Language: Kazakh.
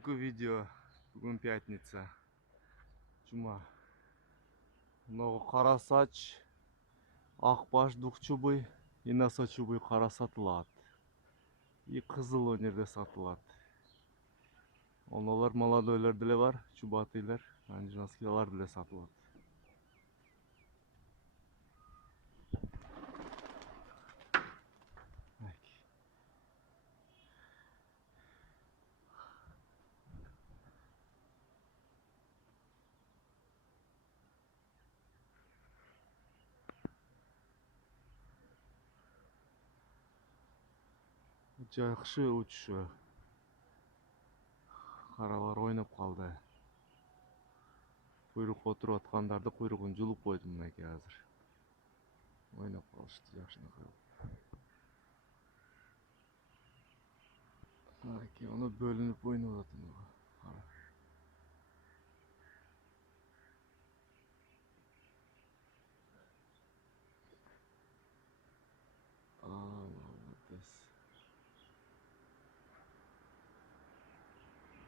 Бүгүнкү видео, бүгүн пятница, жума. Много кара сач, ак баш дук чубуй, инаса чубуй кара сатылат. И кызыл өнерде сатылат. Онолар молодойлар деле бар, чубатыйлар, анжаскилар деле сатылат. Жакшы учушу. Каралар ойноп калды. Куйрукка отуруп аткандарды куйругун жулуп койдум мынакей азыр. Ойноп калышты жакшынакай. Мынакей оны бөлүнүп ойноп атат.